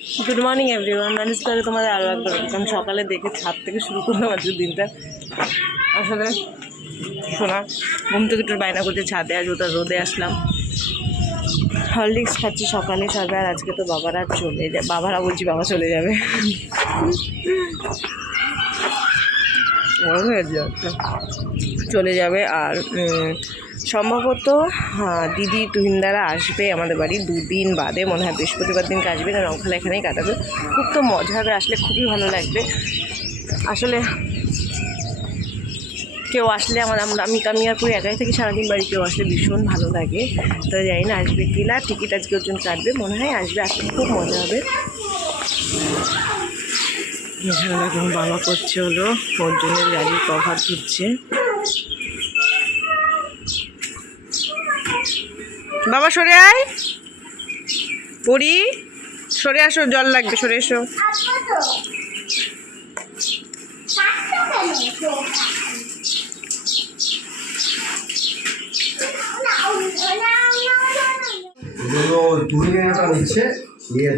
Good morning everyone, manage করে তোমাদের আরও একবার ওয়েলকাম। সকালে দেখে ছাদ থেকে শুরু করলাম আজকে দিনটা। আসলে শোনা ঘুম থেকে একটু বায়না করতে ছাদে আর রোদে আসলাম। হরলিক্স খাচ্ছি সকালে সবাই। আর আজকে তো বাবারা চলে যায়, বাবারা বলছি বাবা চলে যাবে, গরম হয়ে যাচ্ছে, চলে যাবে। আর সম্ভবত দিদি তুহিনদারা আসবে আমাদের বাড়ি 2 দিন বাদে, মনে হয় বৃহস্পতিবার দিনকে আসবে। না রংখালা এখানেই কাটাবে। খুব তো মজা হবে, আসলে খুবই ভালো লাগবে। আসলে কেউ আসলে আমি আর পুরো একাই থাকি সারাদিন বাড়ি, কেউ আসলে ভীষণ ভালো লাগে। তো জানি না আসবে কি না, টিকিট আজকে ওর জন্য কাটবে, মনে হয় আসবে, আসলে খুব মজা হবে। এখানে দেখুন বাবা করছে হলো অর্জুনের গাড়ির কভার ধুচ্ছে। বাবা সরে আয়, পড়ি সরে আসো, জল লাগবে, সরে এসো।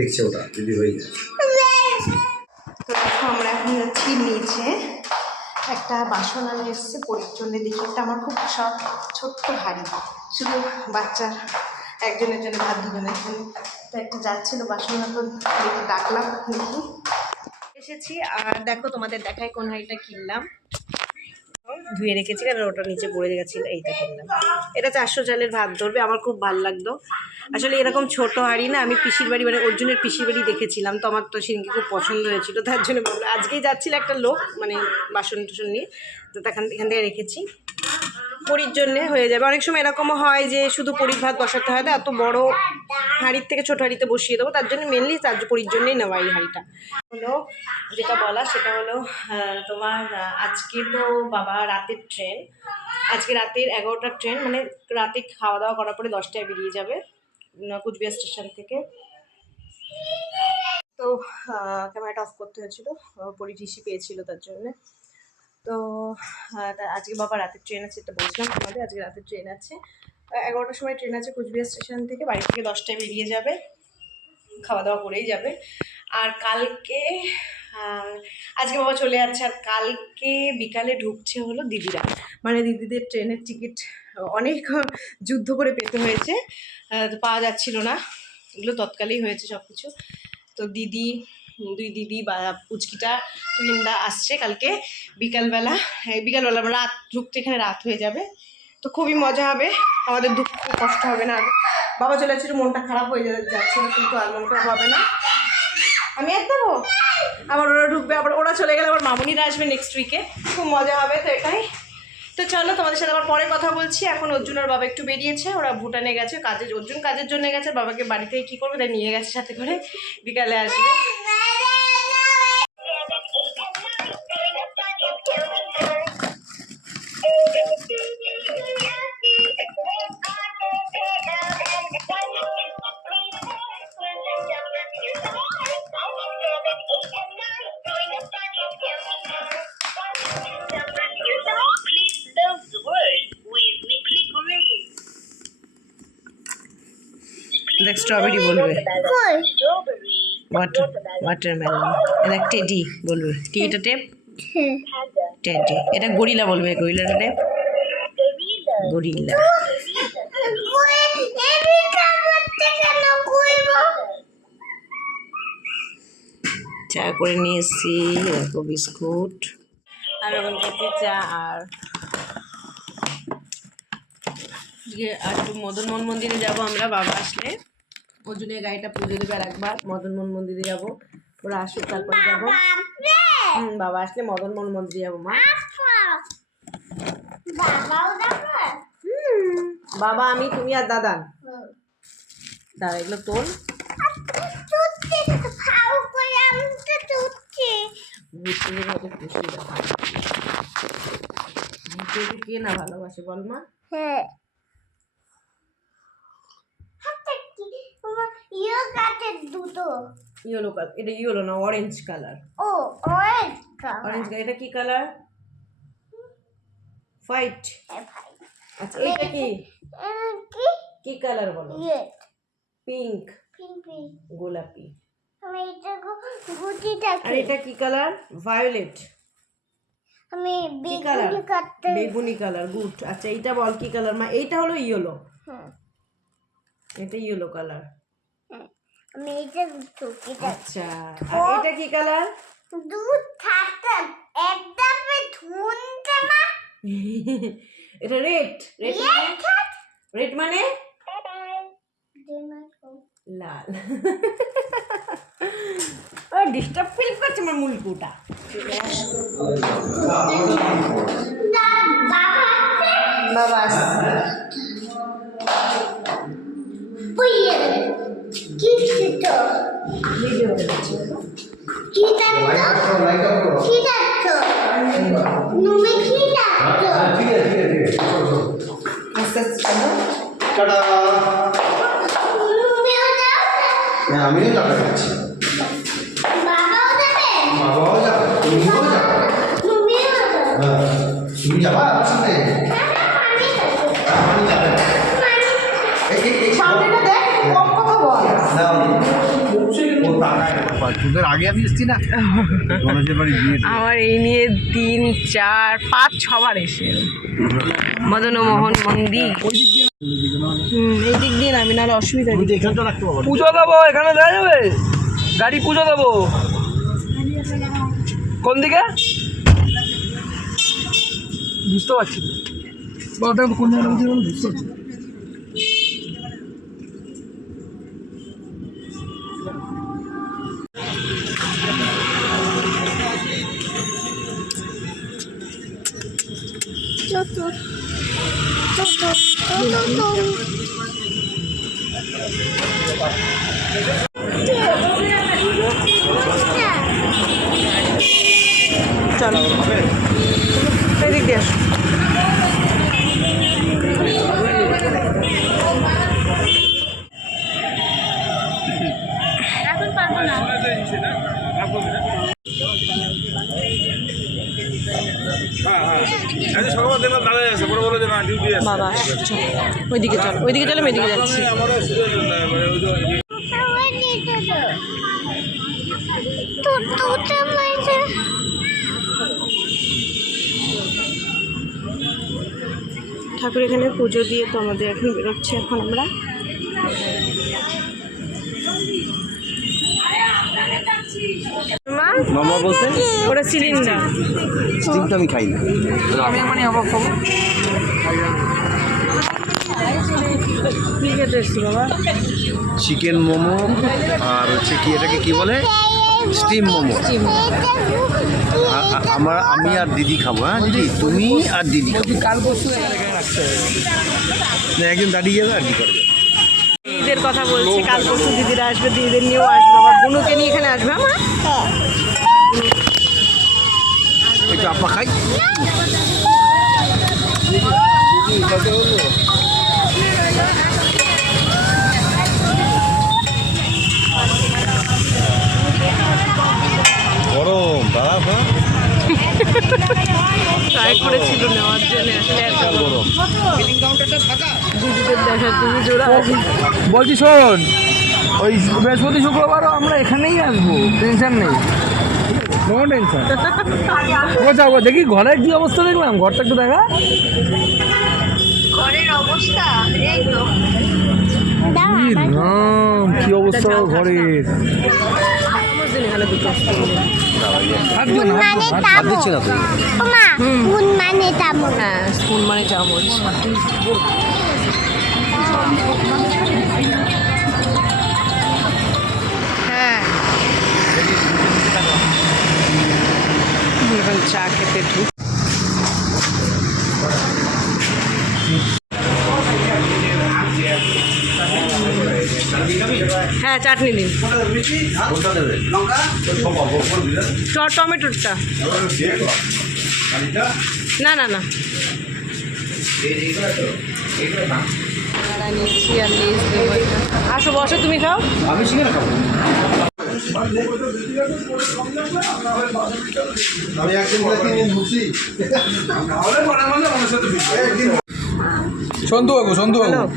দেখছে ওটা যদি হয়ে যায়। তো দেখো আমরা এখন যাচ্ছি নিচে, একটা বাসন আনে এসছে পরির জন্য। দেখি একটা আমার খুব শখ, ছোট্ট হাঁড়ি, শুধু বাচ্চার একজনের জন্য, ভাত দুজনের জন্য। তো একটা যাচ্ছিল বাসন এখন দেখি, ডাকলাম, দেখি এসেছি। আর দেখো তোমাদের দেখায় কোন হাঁড়িটা কিনলাম, ধুয়ে রেখেছি কারণ ওটা নিচে পড়ে গেছিলো। এইটা কিনলাম, এটা 400 চালের ভাত ধরবে, আমার খুব ভালো লাগতো। আসলে এরকম ছোট হাঁড়ি না আমি পিসির বাড়ি, মানে অর্জুনের পিসির বাড়ি দেখেছিলাম, তো আমার তো সেদিনকে খুব পছন্দ হয়েছিল, তার জন্য বললো। আজকেই যাচ্ছিল একটা লোক, মানে বাসন টাসন নিয়ে, তো এখান থেকে রেখেছি। পরির জন্যে হয়ে যাবে। অনেক সময় এরকমও হয় যে শুধু পরির ভাত বসাতে হয় না, এত বড় হাঁড়ির থেকে ছোট হাঁড়িতে বসিয়ে দেবো, তার জন্য মেনলি পরির জন্যই নেওয়া এই হাঁড়িটা। হলো যেটা বলা সেটা হলো তোমার আজকে তো বাবা রাতের ট্রেন, আজকে রাতের 11টার ট্রেন, মানে রাতে খাওয়া দাওয়া করার পরে 10টায় বেরিয়ে যাবে কুচবিহার স্টেশন থেকে। তো ক্যামেরাটা অফ করতে হয়েছিল, পরি টিসি পেয়েছিল তার জন্যে। তো আজকে বাবা রাতের ট্রেন আছে, এটা বলছিলাম তোমাদের, আজকে রাতের ট্রেন আছে 11টার সময় ট্রেন আছে কুচবিহার স্টেশন থেকে। বাড়ি থেকে 10টায় বেরিয়ে যাবে, খাওয়া দাওয়া করেই যাবে। আর কালকে আজকে বাবা চলে যাচ্ছে, আর কালকে বিকালে ঢুকছে হলো দিদিরা, মানে দিদিদের ট্রেনের টিকিট অনেক যুদ্ধ করে পেতে হয়েছে, তো পাওয়া যাচ্ছিল না, এগুলো তৎকালেই হয়েছে সব কিছু। তো দুই দিদি বা পুচকিটা তুহিনদা আসছে কালকে বিকালবেলা, রাত ঢুকতে এখানে রাত হয়ে যাবে। তো খুবই মজা হবে, আমাদের দুঃখ কষ্ট হবে না। বাবা চলে যাচ্ছিল, মনটা খারাপ হয়ে যাচ্ছিল, কিন্তু আর মন খারাপ হবে না। আমি আর দেবো, আবার ওরা ঢুকবে, আবার ওরা চলে গেলে আবার মামুনিরা আসবে নেক্সট উইকে, খুব মজা হবে। তো এটাই, তো চলো তোমাদের সাথে আবার পরে কথা বলছি। এখন অর্জুন আর বাবা একটু বেরিয়েছে, ওরা ভুটানে গেছে কাজে, অর্জুন কাজের জন্য গেছে, বাবাকে বাড়ি থেকে কী করবে তাই নিয়ে গেছে সাথে করে, বিকালে আসবে। দেখ স্ট্রবেরি বলবে, ওয়াটারমেলন, এটা টেডি বলবে, টিটা টেপ, টেডি, এটা গরিলা বলবে, গরিলাটা টেপ, গরিলা। চা করে নিয়ে এসছি, দেখো বিস্কুট, আর ওখান থেকে চা। আর একটু মদনমোহন মন্দিরে যাবো আমরা, বাবা আসলে অর্জুনের গাড়িটা পুজো দেবে। আর একবার মদনমোহন মন্দিরে যাবো, ওরা আসুক তারপরে যাবো। বাবা আসলে মদনমোহন মন্দিরে যাবো। মা বাবা, আমি, তুমি আর দাদা, দাদা এগুলো তোল, কে না ভালোবাসে বল মা? ইয়েলো কালার, এটা ইয়েলো না, অরেঞ্জ কালার। ও অরেঞ্জ কালার, এটা কি কালার? হোয়াইট। আচ্ছা এটা কি কি কালার বলো? পিঙ্ক, গোলাপি। আমি এটা গুটিটা আর এটা কি কালার? ভায়োলেট। আমি কি কালার? বেগুনি কাটতে বেগুনি কালার। গুড। আচ্ছা এইটা বল কি কালার? মা এইটা হলো ইয়েলো। হুম, এটা ইয়েলো কালার। আমি এটা গুটিটা আচ্ছা আর এটা কি কালার? দুধ থাকতে একদমই ধুনতে না এটা রেড। রেড মানে লাল। ও ডিস্টার্ব ফিল করছে আমার মুলকুটা। বাবা কি ছিল ভিডিও হচ্ছে। কি দেখছো তুমি কি দেখছো ঠিক আছে আস্তে আস্তে চলো। টাটা। তুমিও যাও হ্যাঁ আমিও টাটা খাচ্ছি। বাবাও যাবে বাবাও যাবে, তুমিও যাবে। তুমিও যাবে হ্যাঁ তুমি যাবা আমার সাথে? আমি যাবো আমি যাবে সামনেটা দেখ কম কথা বল। তোদের আগে আমি এসছি না গণেশের বাড়ি গিয়ে আমার এই নিয়ে 3, 4, 5, 6 বার এসে মদন মোহন মন্দির। এই দিক দিয়ে নামি নাহলে অসুবিধা নেই। এখানটা রাখতে পারবো পুজো দেবো, এখানে দেওয়া যাবে গাড়ি? পুজো দেবো কোন দিকে বুঝতে পারছি না। বলতে কোন জায়গায় বুঝতে পারছি না। চলো এদিক দিয়ে আসো। বাবা চল ওইদিকে চল, ওইদিকে চলো, আমি এদিকে যাচ্ছি। ঠাকুর এখানে পুজো দিয়ে তো আমাদের এখন বেরোচ্ছি এখন আমরা। মামা বলতে ওটা সিলিন্ডার। স্টিমটা আমি খাই না। আমি মানে অবাক হবো। কি খেতে এসছি বাবা? চিকেন মোমো আর হচ্ছে কি এটাকে কি বলে স্টিম মোমো। আমি আর দিদি খাবো। হ্যাঁ দিদি তুমি আর দিদি খাবো। কাল পরশু এখানে রাখতে হবে। একজন দাঁড়িয়ে যাবে আর কি করবে। দিদিদের কথা বলছি, কাল পরশু দিদিরা আসবে, দিদিদের নিয়েও আসবে, বাবা বুনুকে নিয়ে এখানে আসবে আমার। একটু আপা খাই। গরম বাবা ট্রাই করেছিল নেওয়ার জন্য, আসলে এত গরম। দিদিদের দেখার জন্য জোড়া আসবে। বলছি শোন, ওই বৃহস্পতি শুক্রবারও আমরা এখানেই আসবো, টেনশন নেই, নো টেনশন। ও যাবো দেখি ঘরের কি অবস্থা, দেখলাম ঘরটা একটু দেখা। ঘরের অবস্থা এই তো কি রাম, কি অবস্থা ঘরের। এখানে দুটো হাত দিও না, হাত দিও না, হাত দিচ্ছি না তুই। মা কোন মানে তামো হ্যাঁ স্পুন মানে চামচ। হ্যাঁ এখন চা খেতে ঢুক। হ্যাঁ চাটনি দিন, টমেটোরটা না না না নিচ্ছি আর লেস দেবো। আসো বসো, তুমি খাও। আমি চিকেন খাবো। আমি একদিন ঢুকছি। সন্তু বাবু, সন্তু বাবু, হ্যালো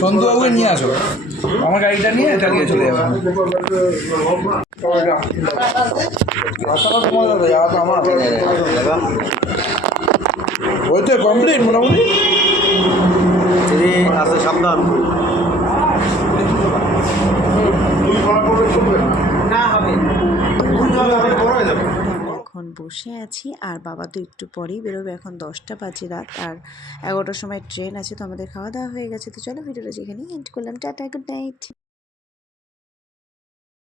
সন্তুবাবুকে নিয়ে আসো, আমার গাড়িটা নিয়ে চালিয়ে চলে যাবে। হয়েছে কমপ্লিট মোটামুটি। দিদি আছে, সাবধান। এখন বসে আছি আর বাবা তো একটু পরেই বেরোবে, এখন 10টা বাজে রাত, আর 11টার সময় ট্রেন আছে। তো আমাদের খাওয়া দাওয়া হয়ে গেছে, তো চলো ভিডিওটা যেখানেই এন্ড করলাম। Tata, good night.